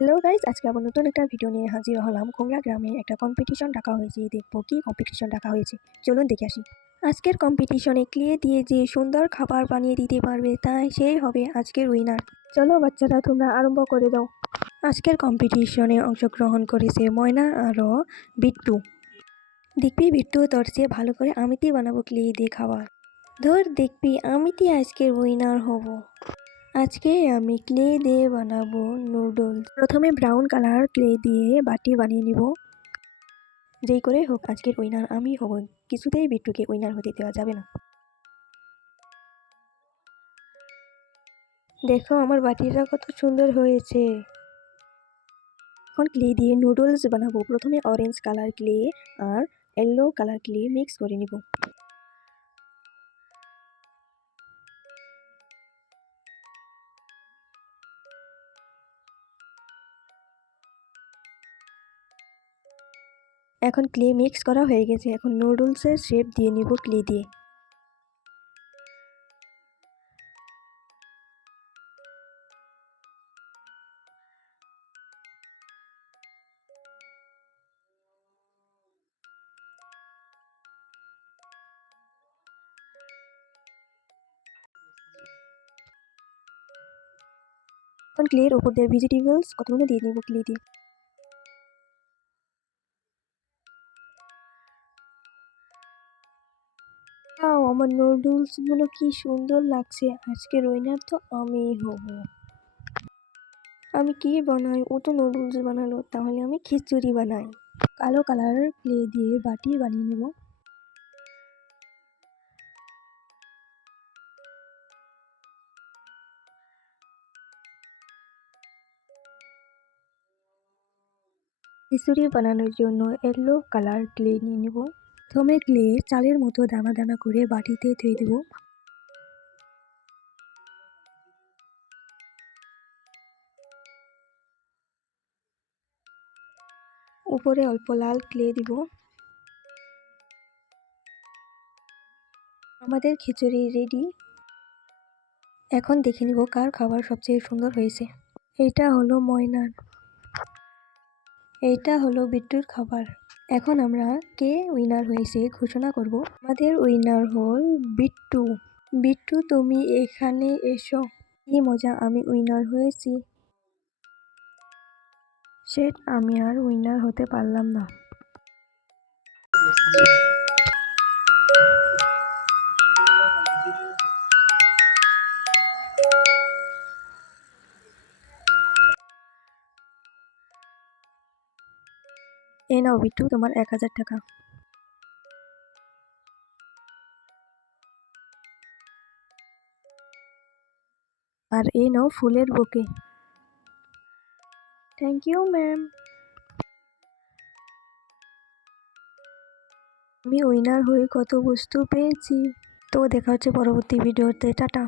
Hello guys, আজকে আবার নতুন একটা ভিডিও নিয়ে হাজির হলাম। কোংরা গ্রামে একটা কম্পিটিশন ডাকা হয়েছে, দেখবো কি কম্পিটিশন ডাকা হয়েছে। চলুন দেখে আসি। আজকের কম্পিটিশনে ক্লে দিয়ে যে সুন্দর খাবার বানিয়ে দিতে পারবে তাই সেই হবে আজকের উইনার। চলো বাচ্চারা, তোমরা আরম্ভ করে দাও। আজকের কম্পিটিশনে অংশগ্রহণ করেছে ময়না আরও বিট্টু। দেখবি বিট্টু, তোর চেয়ে ভালো করে আমিতেই বানাবো ক্লে দিয়ে খাবার। ধর দেখবি, আমিতেই আজকের উইনার হব। আজকে আমি ক্লে দিয়ে বানাবো নুডলস। প্রথমে ব্রাউন কালার ক্লে দিয়ে বাটি বানিয়ে নিব। যেই করে হোক আজকের উইনার আমি হব, কিছুতেই বিট্টুকে উইনার হতে দেওয়া যাবে না। দেখো আমার বাটিটা কত সুন্দর হয়েছে। এখন ক্লে দিয়ে নুডলস বানাবো। প্রথমে অরেঞ্জ কালার ক্লে আর ইয়েলো কালার ক্লে মিক্স করে নিব। এখন ক্লে মিক্স করা হয়ে গেছে, এখন নুডলসের শেপ দিয়ে নিব ক্লে দিয়ে। এখন ক্লের উপর দিয়ে ভেজিটেবলস কতগুলো দিয়ে নিব ক্লে দিয়ে। আমার নুডলস গুলো কি সুন্দর লাগছে। আজকের উইনার তো আমিই হব। আমি কি বানাই? ও তো নুডলস বানালো, তাহলে আমি খিচুড়ি বানাই। কালো কালার ক্লে দিয়ে বাটি বানিয়ে নেব। খিচুড়ি বানানোর জন্য ইয়েলো কালার ক্লে নিয়ে নেব। প্রথমে ক্লে চালের মতো দানা দানা করে বাটিতে ধুয়ে দেব। উপরে অল্প লাল ক্লে দিব। আমাদের খিচুড়ি রেডি। এখন দেখে নিব কার খাবার সবচেয়ে সুন্দর হয়েছে। এটা হলো ময়নার, এইটা হলো বিট্টুর খাবার। এখন আমরা কে উইনার হয়েছে ঘোষণা করব। আমাদের উইনার হল বিট্টু। বিট্টু, তুমি এখানে এসো। কি মজা, আমি উইনার হয়েছি। শেট, আমি আর উইনার হতে পারলাম না। এ নাও বিট্টু, তোমার 1000 টাকা। আর এই নাও ফুলের বুকে। Thank you ma'am. আমি উইনার হয়ে কত বস্তু পেয়েছি। তো দেখা হচ্ছে পরবর্তী ভিডিওতে। টাটা।